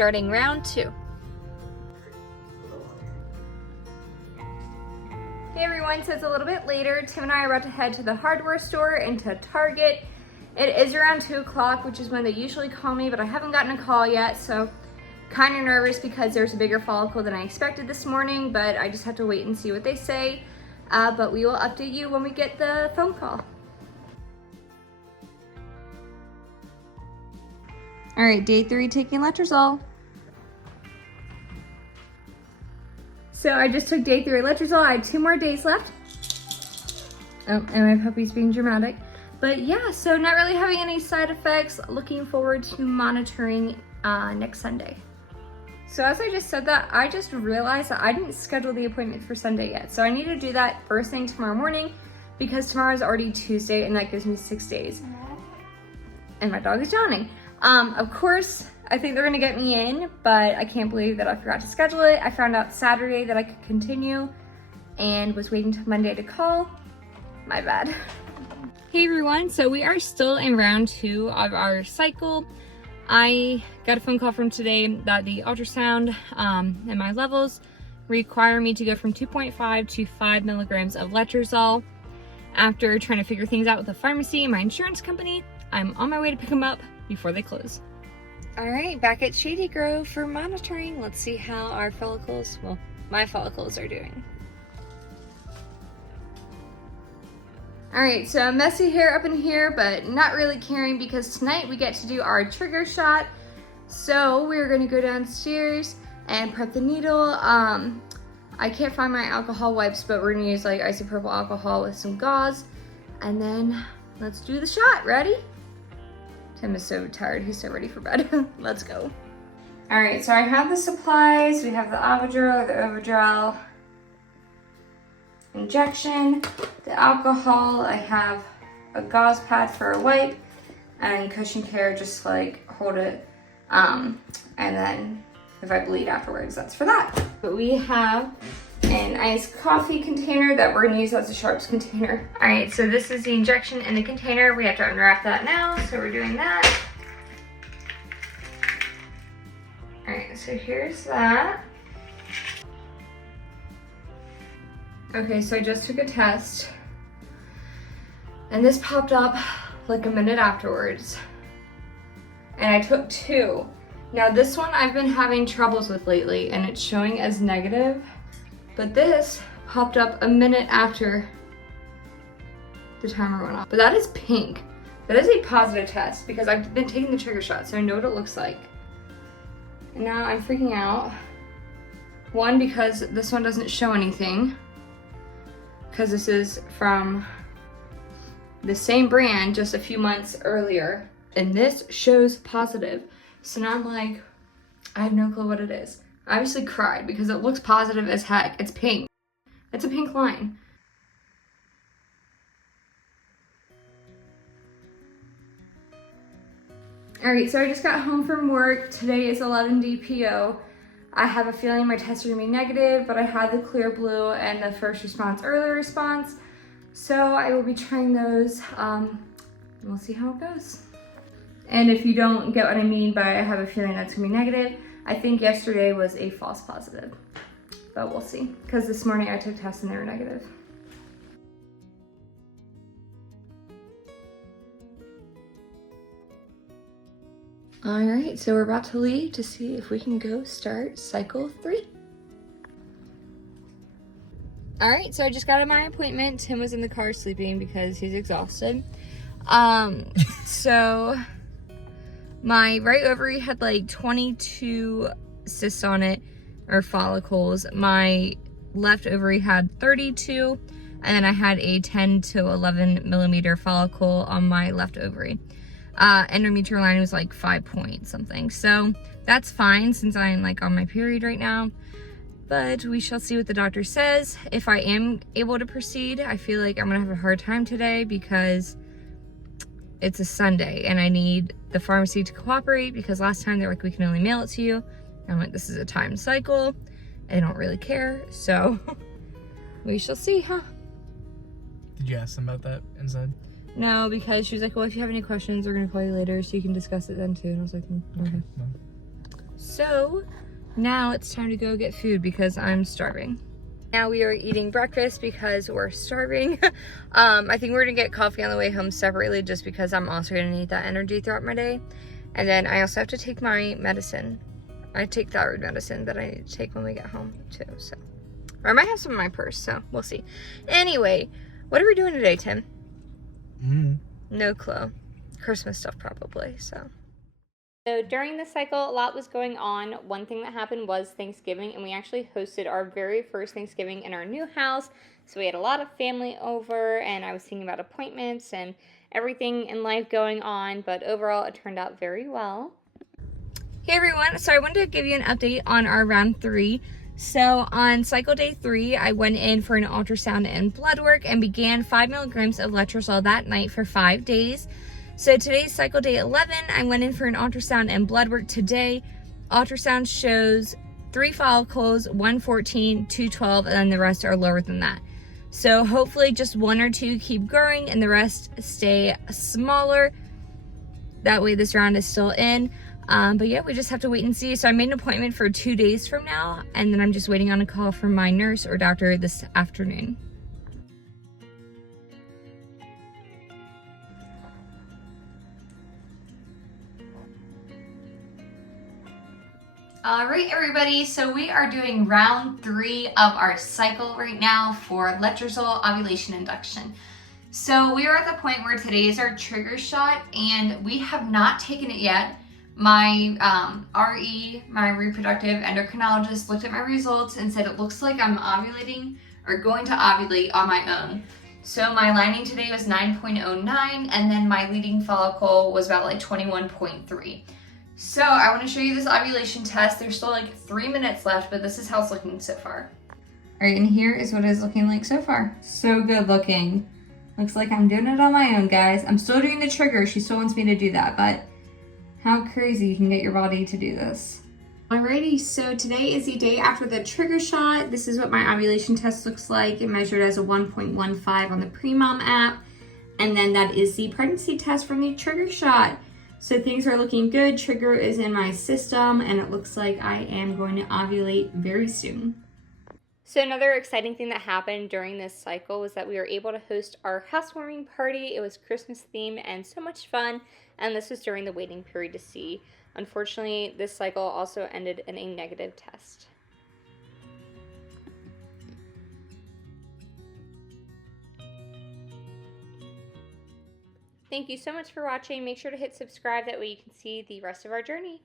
starting round 2. Hey everyone, so it's a little bit later. Tim and I are about to head to the hardware store and to Target. It is around 2 o'clock, which is when they usually call me, but I haven't gotten a call yet, so kind of nervous because there's a bigger follicle than I expected this morning, but I just have to wait and see what they say. But we will update you when we get the phone call. All right, day 3, taking Letrozole. So I just took day 3 Letrozole. I had 2 more days left. Oh, and my puppy's being dramatic. But yeah, so not really having any side effects. Looking forward to monitoring next Sunday. So as I just said that, I just realized that I didn't schedule the appointment for Sunday yet. So I need to do that first thing tomorrow morning because tomorrow is already Tuesday and that gives me 6 days. And my dog is yawning. Of course, I think they're gonna get me in, but I can't believe that I forgot to schedule it. I found out Saturday that I could continue and was waiting till Monday to call. My bad. Hey everyone, so we are still in round 2 of our cycle. I got a phone call from today that the ultrasound and my levels require me to go from 2.5 to 5 milligrams of Letrozole. After trying to figure things out with the pharmacy and my insurance company, I'm on my way to pick them up before they close. All right, back at Shady Grove for monitoring. Let's see how our follicles, well, my follicles are doing. All right, so messy hair up in here, but not really caring because tonight we get to do our trigger shot. So we're gonna go downstairs and prep the needle. I can't find my alcohol wipes, but we're gonna use like isopropyl alcohol with some gauze. And then let's do the shot. Ready? Tim is so tired, he's so ready for bed. Let's go. All right, so I have the supplies. We have the Avodro, the Ovidrel injection, the alcohol. I have a gauze pad for a wipe and cushion care, just like hold it. And then if I bleed afterwards, that's for that. But we have an iced coffee container that we're gonna use as a sharps container. All right, so this is the injection in the container. We have to unwrap that now, so we're doing that. All right, so here's that. Okay, so I just took a test and this popped up like a minute afterwards. And I took 2. Now this one I've been having troubles with lately and it's showing as negative. But this popped up a minute after the timer went off. But that is pink. That is a positive test because I've been taking the trigger shot, so I know what it looks like. And now I'm freaking out. 1, because this one doesn't show anything, because this is from the same brand just a few months earlier. And this shows positive. So now I'm like, I have no clue what it is. I obviously cried because it looks positive as heck. It's pink. It's a pink line. All right, so I just got home from work. Today is 11 DPO. I have a feeling my tests are gonna be negative, but I had the clear blue and the first response, early response. So I will be trying those and we'll see how it goes. And if you don't get what I mean by I have a feeling that's gonna be negative, I think yesterday was a false positive, but we'll see. Because this morning I took tests and they were negative. All right, so we're about to leave to see if we can go start cycle 3. All right, so I just got at my appointment. Tim was in the car sleeping because he's exhausted. So my right ovary had like 22 cysts on it, or follicles. My left ovary had 32, and then I had a 10 to 11 millimeter follicle on my left ovary. Endometrial lining was like 5 point something. So that's fine since I'm like on my period right now. But we shall see what the doctor says. If I am able to proceed, I feel like I'm gonna have a hard time today because it's a Sunday and I need the pharmacy to cooperate because last time they're like, we can only mail it to you. And I'm like, this is a timed cycle. I don't really care. So we shall see, huh? Did you ask them about that inside? No, because she was like, well, if you have any questions, we're gonna call you later so you can discuss it then too. And I was like, okay. Well, So now it's time to go get food because I'm starving. Now we are eating breakfast because we're starving. I think we're gonna get coffee on the way home separately just because I'm also gonna need that energy throughout my day. And then I also have to take my medicine. I take thyroid medicine that I need to take when we get home too, so. Or I might have some in my purse, so we'll see. Anyway, what are we doing today, Tim? No clue. Christmas stuff probably, so. So during this cycle, a lot was going on. One thing that happened was Thanksgiving, and we actually hosted our very first Thanksgiving in our new house. So we had a lot of family over, and I was thinking about appointments and everything in life going on, but overall it turned out very well. Hey everyone, so I wanted to give you an update on our round 3. So on cycle day 3, I went in for an ultrasound and blood work and began 5 milligrams of letrozole that night for 5 days. So today's cycle day 11, I went in for an ultrasound and blood work today. Ultrasound shows 3 follicles, 114, 212, and then the rest are lower than that. So hopefully just 1 or 2 keep growing and the rest stay smaller. That way this round is still in. But yeah, we just have to wait and see. So I made an appointment for 2 days from now, and then I'm just waiting on a call from my nurse or doctor this afternoon. All right, everybody, so we are doing round 3 of our cycle right now for letrozole ovulation induction. So we are at the point where today is our trigger shot, and we have not taken it yet. My RE, my reproductive endocrinologist, looked at my results and said it looks like I'm ovulating or going to ovulate on my own. So my lining today was 9.09, and then my leading follicle was about like 21.3. So I want to show you this ovulation test. There's still like 3 minutes left, but this is how it's looking so far. All right, and here is what it's looking like so far. So good looking. Looks like I'm doing it on my own, guys. I'm still doing the trigger. She still wants me to do that, but how crazy you can get your body to do this. Alrighty, so today is the day after the trigger shot. This is what my ovulation test looks like. It measured as a 1.15 on the Pre-Mom app. And then that is the pregnancy test from the trigger shot. So things are looking good. Trigger is in my system, and it looks like I am going to ovulate very soon. So another exciting thing that happened during this cycle was that we were able to host our housewarming party. It was Christmas themed and so much fun, and this was during the waiting period to see. Unfortunately, this cycle also ended in a negative test. Thank you so much for watching. Make sure to hit subscribe, that way you can see the rest of our journey.